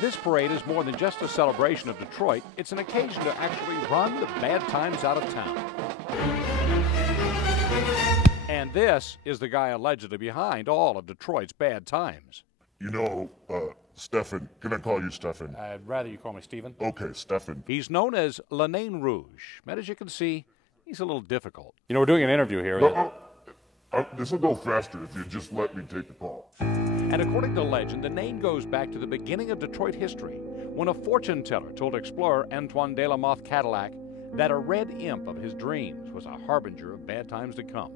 This parade is more than just a celebration of Detroit. It's an occasion to actually run the bad times out of town. And this is the guy allegedly behind all of Detroit's bad times. You know, Stefan, can I call you Stefan? I'd rather you call me Stephen. Okay, Stefan. He's known as Nain Rouge, but as you can see, he's a little difficult. You know, we're doing an interview here. This will go faster if you just let me take the call. And according to legend, the name goes back to the beginning of Detroit history, when a fortune teller told explorer Antoine de la Mothe Cadillac that a red imp of his dreams was a harbinger of bad times to come.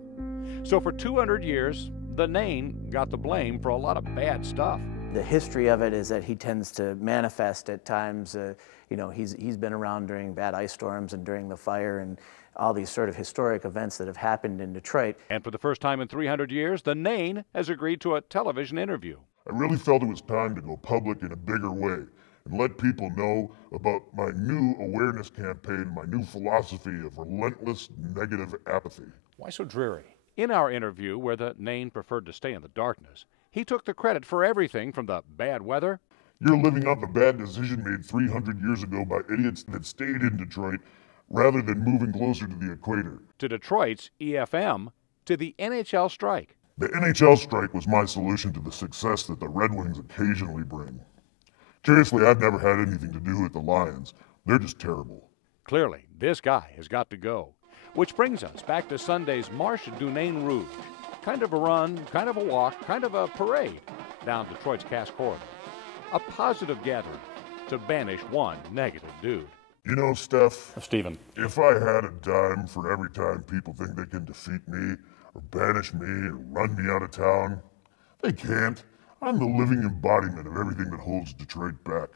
So for 200 years, the Nain got the blame for a lot of bad stuff. The history of it is that he tends to manifest at times. You know, he's been around during bad ice storms and during the fire and all these sort of historic events that have happened in Detroit. And for the first time in 300 years, the Nain has agreed to a television interview. I really felt it was time to go public in a bigger way and let people know about my new awareness campaign, my new philosophy of relentless negative apathy. Why so dreary? In our interview, where the Nain preferred to stay in the darkness, he took the credit for everything from the bad weather. You're living up a bad decision made 300 years ago by idiots that stayed in Detroit rather than moving closer to the equator. To Detroit's EFM, to the NHL strike. The NHL strike was my solution to the success that the Red Wings occasionally bring. Seriously, I've never had anything to do with the Lions. They're just terrible. Clearly, this guy has got to go. Which brings us back to Sunday's Marche du Nain Rouge. Kind of a run, kind of a walk, kind of a parade down Detroit's Cass Corridor. A positive gathering to banish one negative dude. You know, Steph, Stephen, if I had a dime for every time people think they can defeat me or banish me or run me out of town, they can't. I'm the living embodiment of everything that holds Detroit back.